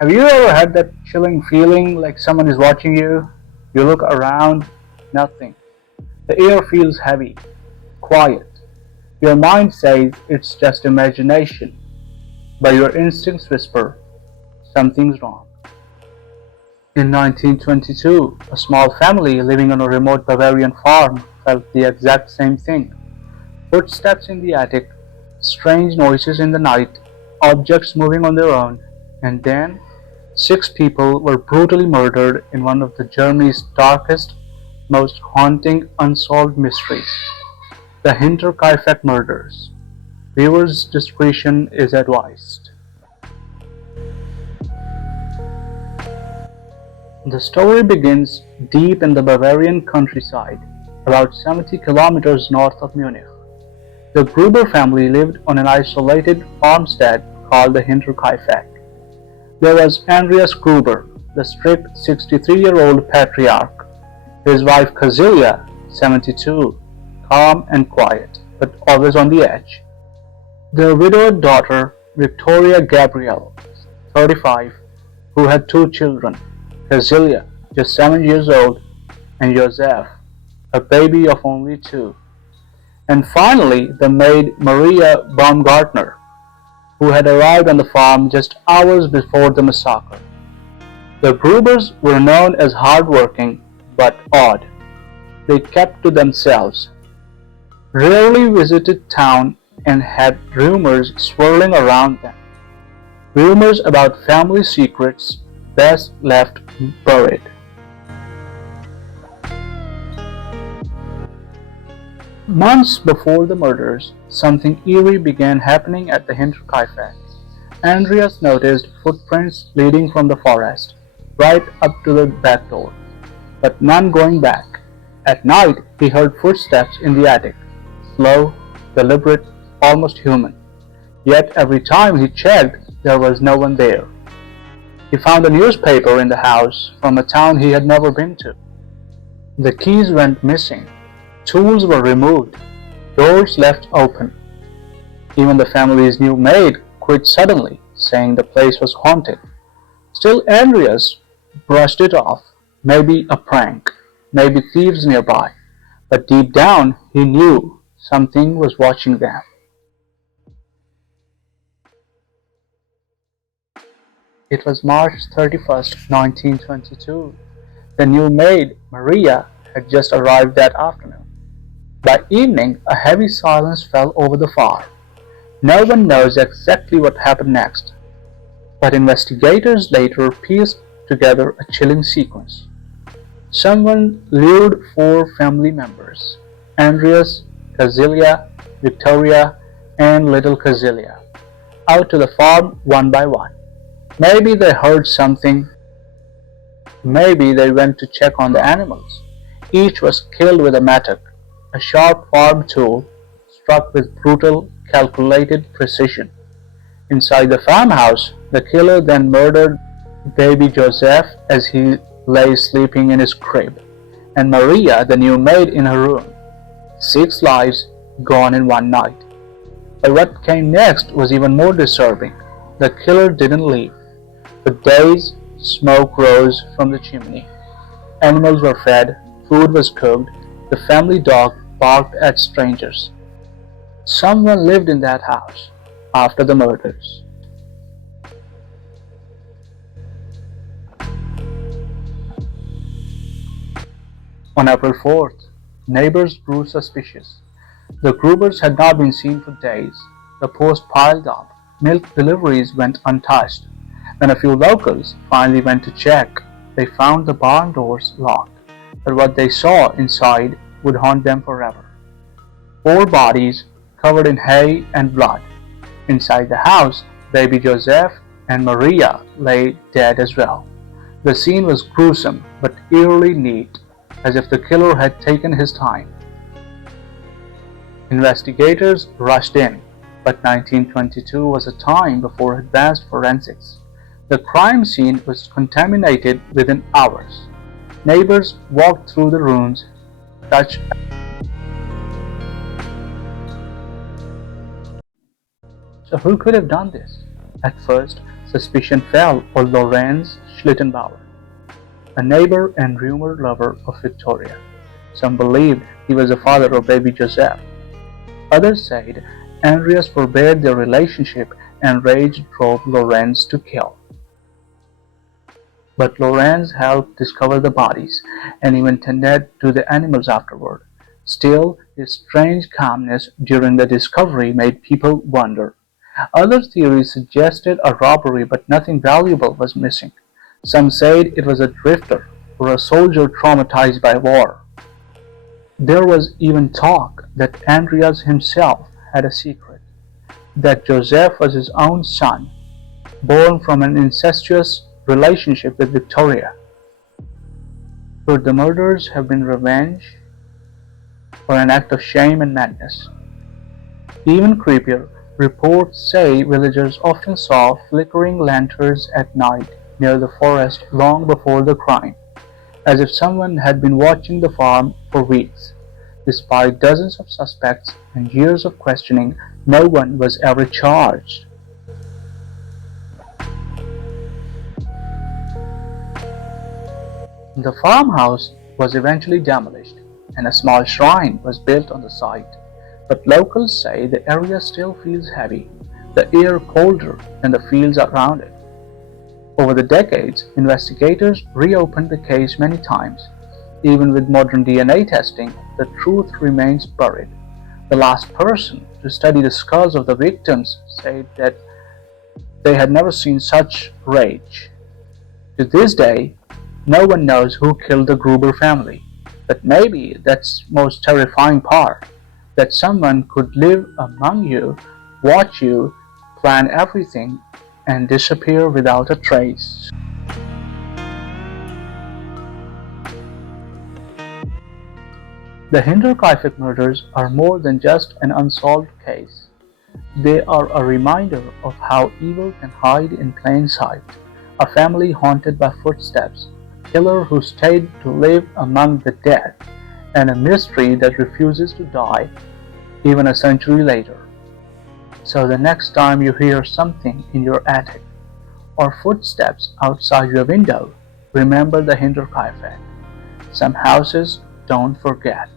Have you ever had that chilling feeling like someone is watching you? You look around, nothing. The air feels heavy, quiet. Your mind says it's just imagination, but your instincts whisper something's wrong. In 1922, a small family living on a remote Bavarian farm felt the exact same thing. Footsteps in the attic, strange noises in the night, objects moving on their own, and then six people were brutally murdered in one of the Germany's darkest, most haunting unsolved mysteries, the Hinterkaifeck murders. Viewers' discretion is advised. The story begins deep in the Bavarian countryside, about 70 kilometers north of Munich. The Gruber family lived on an isolated farmstead called the Hinterkaifeck. There was Andreas Gruber, the strict 63-year-old patriarch, his wife Cecilia, 72, calm and quiet, but always on the edge. Their widowed daughter, Victoria Gabrielle, 35, who had two children, Cecilia, just 7 years old, and Joseph, a baby of only 2. And finally, the maid Maria Baumgartner, who had arrived on the farm just hours before the massacre. The Grubers were known as hardworking but odd. They kept to themselves, rarely visited town, and had rumors swirling around them. Rumors about family secrets best left buried. Months before the murders, something eerie began happening at the Hinterkaifeck. Andreas noticed footprints leading from the forest, right up to the back door, but none going back. At night, he heard footsteps in the attic, slow, deliberate, almost human. Yet every time he checked, there was no one there. He found a newspaper in the house from a town he had never been to. The keys went missing. Tools were removed. Doors left open. Even the family's new maid quit suddenly, saying the place was haunted. Still, Andreas brushed it off. Maybe a prank. Maybe thieves nearby. But deep down, he knew something was watching them. It was March 31st, 1922. The new maid, Maria, had just arrived that afternoon. By evening, a heavy silence fell over the farm. No one knows exactly what happened next, but investigators later pieced together a chilling sequence. Someone lured 4 family members, Andreas, Cecilia, Victoria, and little Cecilia, out to the farm one by one. Maybe they heard something. Maybe they went to check on the animals. Each was killed with a mattock, a sharp farm tool struck with brutal, calculated precision. Inside the farmhouse, the killer then murdered baby Joseph as he lay sleeping in his crib, and Maria, the new maid, in her room. 6 lives gone in one night. But what came next was even more disturbing. The killer didn't leave. For days, smoke rose from the chimney. Animals were fed, food was cooked, the family dog barked at strangers. Someone lived in that house after the murders. On April 4th, neighbors grew suspicious. The Grubers had not been seen for days. The post piled up. Milk deliveries went untouched. When a few locals finally went to check, they found the barn doors locked, but what they saw inside would haunt them forever. 4 bodies covered in hay and blood. Inside the house, baby Joseph and Maria lay dead as well. The scene was gruesome but eerily neat, as if the killer had taken his time. Investigators rushed in, but 1922 was a time before advanced forensics. The crime scene was contaminated within hours. Neighbors walked through the rooms, touched. So who could have done this? At first, Suspicion fell on Lorenz Schlittenbauer, a neighbor and rumored lover of Victoria. Some believed he was the father of baby Joseph. Others said Andreas forbade their relationship and rage drove Lorenz to kill. But Lorenz helped discover the bodies and even tended to the animals afterward. Still, his strange calmness during the discovery made people wonder. Other theories suggested a robbery, but nothing valuable was missing. Some said it was a drifter or a soldier traumatized by war. There was even talk that Andreas himself had a secret, that Joseph was his own son, born from an incestuous relationship with Victoria. Could the murders have been revenge or an act of shame and madness? Even creepier, reports say villagers often saw flickering lanterns at night near the forest long before the crime, as if someone had been watching the farm for weeks. Despite dozens of suspects and years of questioning, no one was ever charged. The farmhouse was eventually demolished, and a small shrine was built on the site. But locals say the area still feels heavy, the air colder than the fields around it. Over the decades, investigators reopened the case many times. Even with modern DNA testing, the truth remains buried. The last person to study the skulls of the victims said that they had never seen such rage. To this day, no one knows who killed the Gruber family. But maybe that's the most terrifying part, that someone could live among you, watch you, plan everything, and disappear without a trace. The Hinterkaifeck murders are more than just an unsolved case. They are a reminder of how evil can hide in plain sight. A family haunted by footsteps, a killer who stayed to live among the dead, and a mystery that refuses to die even a century later. So the next time you hear something in your attic or footsteps outside your window, remember the Hinterkaifeck. Some houses don't forget.